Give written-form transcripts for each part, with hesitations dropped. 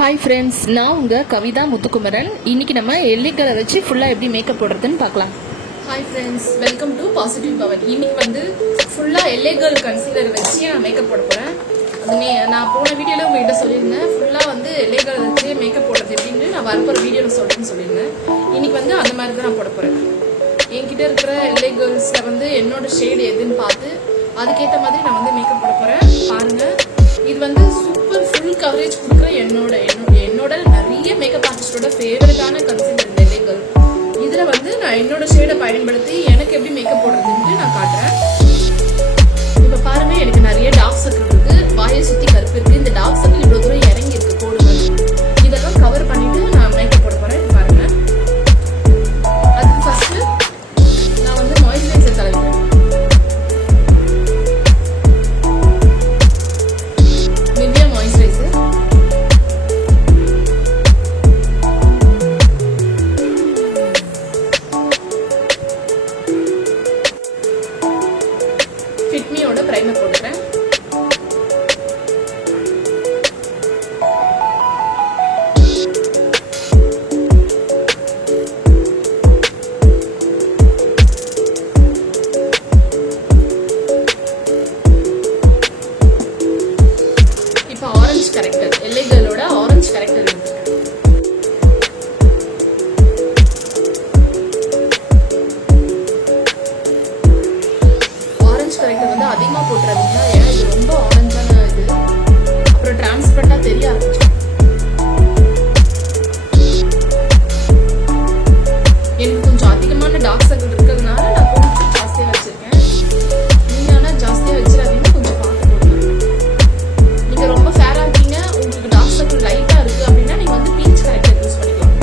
Hi friends, நான் உங்க கவிதா முத்துக்குமரன். இன்னைக்கு நம்ம எல்லிக்கரை வச்சு ஃபுல்லா எப்படி மேக்கப் போடுறதுன்னு பார்க்கலாம். Hi friends, welcome to Positive Power. இன்னைக்கு வந்து ஃபுல்லா LA Girl கன்சீலர் வச்சு நான் மேக்கப் போட போறேன். நான் போன வீடியோல உங்ககிட்ட சொல்லியிருந்தேன் ஃபுல்லா வந்து LA Girl வச்சு மேக்கப் போடுறது எப்படின்னு நான் வரப்போற வீடியோல சொல்றேன்னு சொல்லியிருந்தேன். இன்னைக்கு வந்து அந்த மாதிரி தான் நான் போட போறேன். என்கிட்ட இருக்கிற LA Girlsல வந்து என்னோட ஷேட் எதுன்னு பார்த்து அதுக்கேற்ற மாதிரி நான் வந்து மேக்கப் போட போறேன். பாருங்க, இது வந்து சூப்பர் ஃபுல் கவரேஜ் கொடுக்குற என்னோட நிறைய மேக்கப் ஆர்டிஸ்டோட ஃபேவரட்டான கன்சீலர் இந்த LA Girl. இதுல வந்து நான் என்னோட ஷேடை பயன்படுத்தி எனக்கு எப்படி மேக்கப் போடுறதுன்னு நான் காட்டுறேன். இப்ப பாருங்க, எனக்கு நிறைய டார்க் சர்க்கிள் இருக்கு, வாயை சுத்தி கருப்பு இருக்கு. இந்த டார்க் சர்க்கிள் இவ்வளவு தூரம் இறங்கி இருக்கு போடுங்க. இதெல்லாம் கவர் பண்ணிட்டு நான் மேக்கப் போட போறேன். பாருங்க, அதுக்கு ஃபர்ஸ்ட் நான் வந்து மாய்ஸ்சரைசர் தடவிக்கிறேன். Nivea moisturiser. ஃபிட்மியோட பிரைமர் போட்டுக்கிறேன். இப்போ ஆரஞ்சு கரெக்டர், LA Girlோட ஆரஞ்சு கரெக்டர் இருக்கு. கரெக்டர் வந்து அதிகமா போட்டுறாதீங்க, ஏன்னா இது ரொம்ப ஆரஞ்சான இது, அப்புறம் டிரான்ஸ்பரண்டா தெரிய ஆரம்பிச்சு. எனக்கு கொஞ்சம் அதிகமான டார்க் சர்க்கிள் இருக்கிறதுனால நான் கொஞ்சம் ஜாஸ்தியா வச்சிருக்கேன். நீங்க ஆனா ஜாஸ்தியா வச்சிடாதீங்க, கொஞ்சம் பார்த்து போடுங்க. நீங்க ரொம்ப ஃபேரா இருக்கீங்க, உங்களுக்கு டார்க் சர்க்கிள் லைட்டா இருக்கு அப்படின்னா நீங்க வந்து பீச் கரெக்டர் யூஸ் பண்ணிக்கலாம்.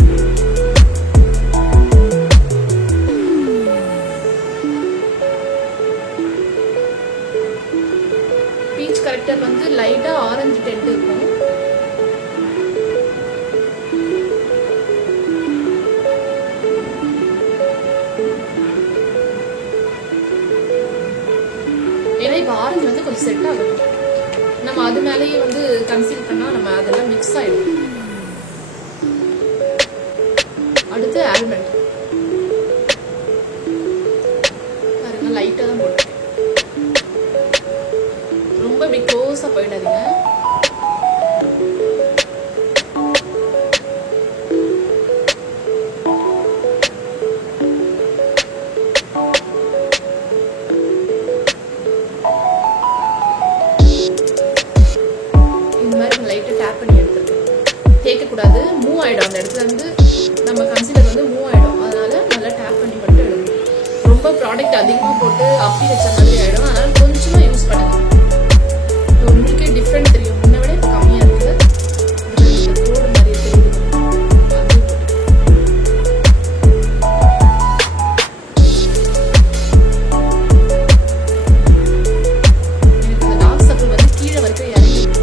பீச் கரெக்டர் வந்து லைட்டா ஆரஞ்சு டென்ட் இருக்கும். ஏன்னா இப்ப ஆரஞ்சு வந்து கொஞ்சம் செட் ஆகும். நம்ம அது மேலேயே வந்து கன்சீல் பண்ணா நம்ம அதெல்லாம் மிக்ஸ் ஆயிடும். அடுத்து ஆல்மண்ட் பாருங்க, லைட்டா தான் போட்டு, ரொம்ப இப்படி க்ளோஸா போயிடாதீங்க. இந்த மாதிரி லைட்டா டேப் பண்ணி எடுத்துருக்கேன். தேய்க்க கூடாது, மூவ் ஆயிடும். அந்த இடத்துல இருந்து நம்ம கன்சீலர் வந்து மூவ் ஆயிடும். அதனால நல்லா டேப் பண்ணி மட்டும் எடுக்கணும். ரொம்ப ப்ராடக்ட் அதிகமா போட்டு அப்படி வச்ச மாதிரி ஆயிடும். அதனால கொஞ்சமா யூஸ் பண்ணுங்க. உங்களுக்கே டிஃப்ரெண்ட் தெரியும். முன்ன விட இப்போ கம்மியா இருக்கு. கோடு மாதிரி தெரியுது. எனக்கு இந்த டார்க் சர்க்கிள் வந்து கீழே வரைக்கும் இறங்கி இருக்கு.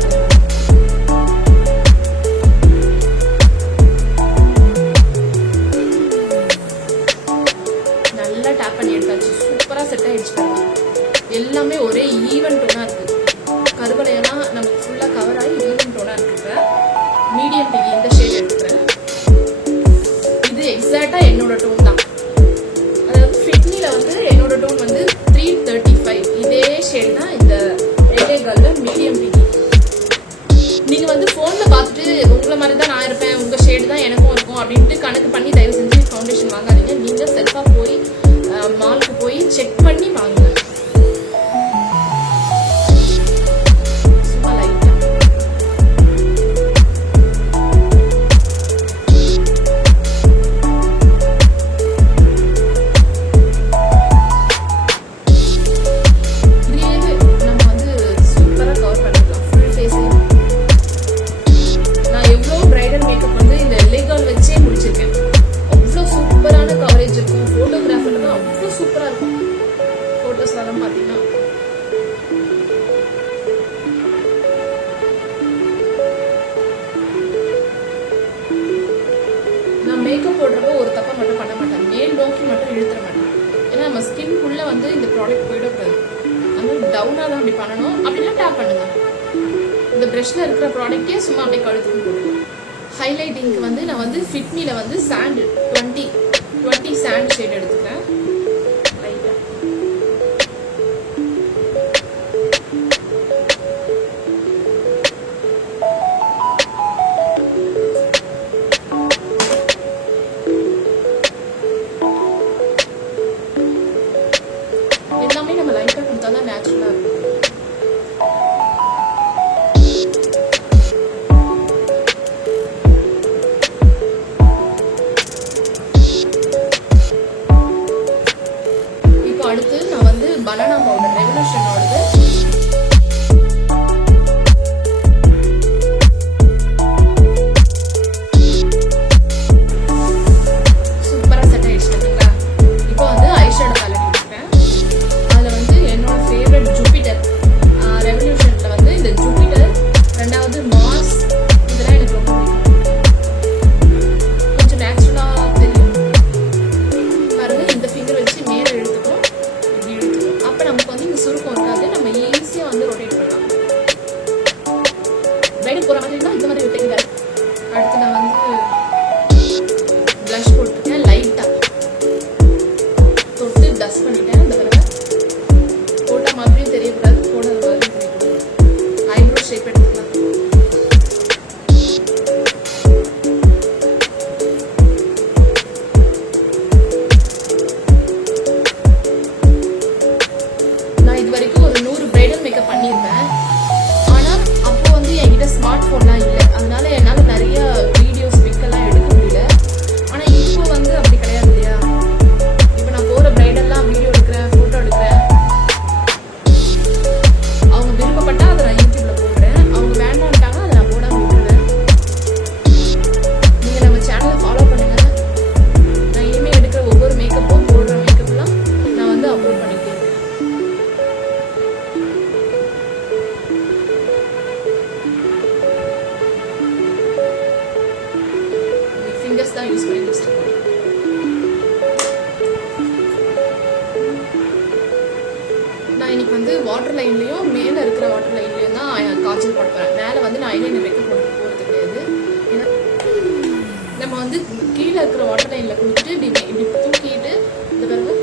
நல்லா டேப் பண்ணி எடுத்தாச்சு. சூப்பரா செட் ஆயிடுச்சு. எல்லாமே ஒரே ஈவன் டோனா இருக்கு. கருவளையெல்லாம் நமக்கு ஃபுல்லா கவர் ஆகி ஈவன் டோனா இருக்கு. மீடியம் பிகி இந்த ஷேட் எடுத்துக்கிறேன். இது எக்ஸாக்டா என்னோட டோன் தான். அதாவது ஃபிட்மில வந்து என்னோட டோன் வந்து 335. இதே ஷேட் தான் இந்த LA Girl மீடியம் பிகி. நீங்க வந்து போன்ல பார்த்துட்டு உங்களை மாதிரி தான் நான் இருப்பேன், உங்க ஷேட் தான் எனக்கும் இருக்கும் அப்படின்ட்டு கணக்கு பண்ணி தயவு செஞ்சு ஃபவுண்டேஷன் வாங்காதீங்க. நீங்க செல்ஃபா போய் மாலுக்கு போய் செக் பண்ணி வாங்குங்க. மேக்கப் போடுறப்போ ஒரு தப்பை மட்டும் பண்ண மாட்டேன், மேல் நோக்கி மட்டும் இழுத்துற மாட்டேன். ஏன்னா நம்ம ஸ்கின்குள்ள வந்து இந்த ப்ராடக்ட் போயிடக்கூடாது. அதனால டவுனாக தான் அப்படி பண்ணணும். அப்படின்னா டேப் பண்ணுங்க. இந்த ப்ரஷ்ல இருக்கிற ப்ராடக்டே சும்மா அப்படியே கழுத்துக்கு போடுவோம். ஹைலைட்டிங்க்கு வந்து நான் வந்து ஃபிட்மில வந்து சாண்ட் 20 சாண்ட் ஷேட் எடுத்துக்கிறேன். எல்லாமே நம்ம லைட்டா கொடுத்தாதான் நேச்சுரலா இருக்கும். இப்போ அடுத்து நான் வந்து பனானா பவுடர் ரெவல்யூஷனோடது சூப்பரா செட் ஆயிடுச்சு. இப்போ வந்து ஐஷேடோ பேலட் ஜூபிட்டர் ரெவல்யூஷன்ல வந்து இந்த ஜூபிட்டர், ரெண்டாவது மாஸ், இதெல்லாம் எனக்கு ரொம்ப கொஞ்சம் நேச்சுரலா தெரியும் பாருங்க. இந்த ஃபிங்கர் வச்சு மேல எடுத்துக்கும், இப்படி எடுத்துக்கும். அப்ப நமக்கு வந்து இந்த சுருக்கம் இருக்காது, நம்ம ஈஸியா வந்து ரொட்டேட் பண்ணலாம். பைடு போற மாதிரி இருந்தா இந்த மாதிரி விட்டுங்க. அடுத்து நான் வந்து பிளஷ் போட்டுருக்கேன், லைட்டா தொட்டு டஸ்ட் பண்ணிட்டேன். இந்த தடவை போட்ட மாதிரியும் தெரியக்கூடாது, போடுறது மாதிரி தெரியக்கூடாது. ஐப்ரோ ஷேப் எடுத்துக்கலாம். நான் இது வரைக்கும் ஒரு 100 பிரைடல் மேக்கப் பண்ணியிருப்பேன். ஆனா அப்போ வந்து என்கிட்ட ஸ்மார்ட் போன்லாம் இல்லை, அதனால என்னால நிறைய வீடியோஸ் பிக்கெல்லாம் எடுக்க முடியல. ஆனா இப்போ வந்து அப்படி கிடையாது இல்லையா? இப்போ நான் போற பிரைடல்லாம் வீடியோ எடுக்கிறேன், போட்டோ எடுக்கிறேன். அவங்க விருப்பப்பட்டா அதை நான் யூடியூப்ல போடுறேன், அவங்க வேண்டாம்ட்டாங்க அதை நான் போடாம விட்டுருவேன். நீங்க நம்ம சேனலை ஃபாலோ பண்ணுங்க. நான் இனிமேல் எடுக்கிற ஒவ்வொரு மேக்கப்பும் போடுற மேக்கப்லாம் நான் வந்து அப்லோட் பண்ணிட்டே இருக்கேன். ஃபிங்கர்ஸ் தான் யூஸ் பண்ணி லிப்ஸ்டிக் போடுறேன். நான் இன்னைக்கு வந்து வாட்டர் லைன்லயும் மேல இருக்கிற வாட்டர் லைன்லயும் தான் காய்ச்சல் போட போறேன். மேல வந்து நான் ஐலைனர் மேக்கப் போடுறது கிடையாது. ஏன்னா நம்ம வந்து கீழே இருக்கிற வாட்டர் லைன்ல கொடுத்துட்டு இப்படி தூக்கிட்டு இந்த பிறகு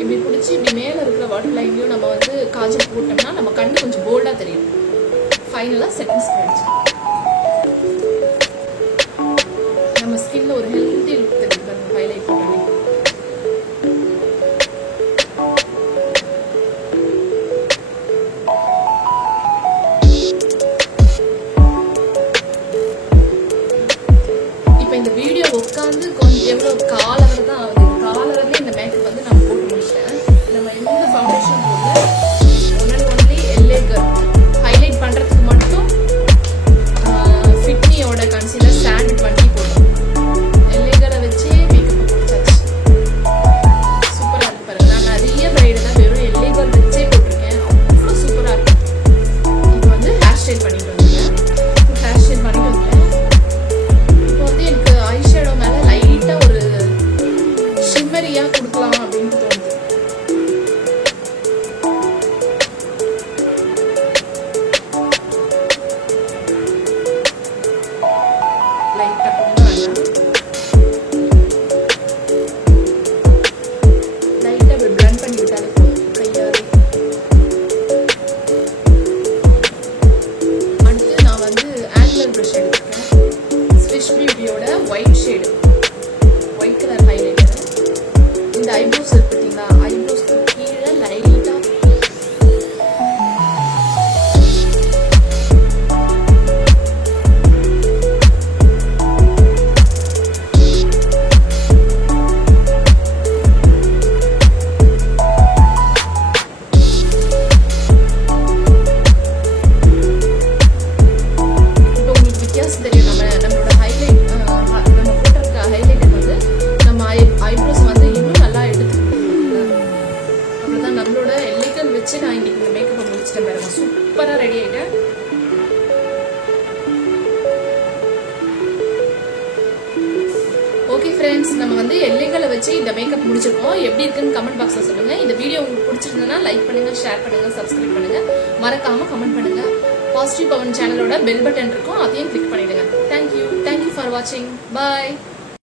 இப்படி பிடிச்சி இப்படி மேல இருக்கிற வாட்டர் லைன்லயும் நம்ம வந்து காய்ச்சல் போட்டோம்னா நம்ம கண்ணு கொஞ்சம் போல்டா தெரியும். ஃபைனலா செட்டிங்ஸ் ஆயிடுச்சு. நம்ம ஸ்கின்ல ஒரு ஹெல்தி லுக் தெரியும் ஹைலைட் பண்ணி. இந்த வீடியோ உட்காந்து கொஞ்சம் எவ்வளவு காலவர் தான் ஆகுது. காலவர்ல இந்த மேக்கப் வந்து நான் போட்டு முடிச்சிட்டேன். நம்ம எந்த ஃபவுண்டேஷன் போடல, ஒன்லி LA Girl ஹைலைட் பண்றதுக்கு மட்டும் ஃபிட்மியோட கன்சீலர் சாண்ட் 20 போட்டோம். LA Girl வச்சு மேக்கப் முடிச்சாச்சு. சூப்பரா இருக்கு பாருங்க. நான் நிறைய பிரைடு தான் வெறும் LA Girl வச்சே போட்டிருக்கேன். அவ்வளோ சூப்பரா இருக்கு. இப்போ வந்து ஹேர் ஸ்டைல் பண்ணிட்டு வந்தேன். ஹேர் ஸ்டைல் பண்ணிட்டு வந்தேன். எனக்கு ஐஷேடோ மேல லைட்டா ஒரு ஷிம்மரியா கொடுக்கலாம் அப்படின்னு தோணுது. லைட்டா ரொம்ப வேண்டாம், லைட்டா பிளண்ட் பண்ணி விட்டாலே போதும் கையாலே. அடுத்து நான் வந்து ஆங்குலர் ப்ரஷ் எடுத்துருக்கேன். ஸ்விஷ் பியூட்டியோட white shade, white colour highlighter. இந்த ஐப்ரோஸ் இருக்கு பார்த்தீங்களா, ஐப்ரோஸ்க்கு கீழே லைட்டா வச்சு நான் இன்னைக்கு இந்த மேக்கப்பை முடிச்சிட்டேன் பாருங்க. சூப்பரா ரெடி ஆயிட்டேன். ஓகே ஃப்ரெண்ட்ஸ், நம்ம வந்து எல்லைகளை வச்சு இந்த மேக்கப் முடிச்சிருக்கோம். எப்படி இருக்குன்னு கமெண்ட் பாக்ஸ்ல சொல்லுங்க. இந்த வீடியோ உங்களுக்கு பிடிச்சிருந்ததுன்னா லைக் பண்ணுங்க, ஷேர் பண்ணுங்க, சப்ஸ்கிரைப் பண்ணுங்க, மறக்காம கமெண்ட் பண்ணுங்க. பாசிட்டிவ் பவன் சேனலோட பெல் பட்டன் இருக்கும், அதையும் கிளிக் பண்ணிடுங்க. தேங்க்யூ. ஃபார் வாட்சிங். பாய்.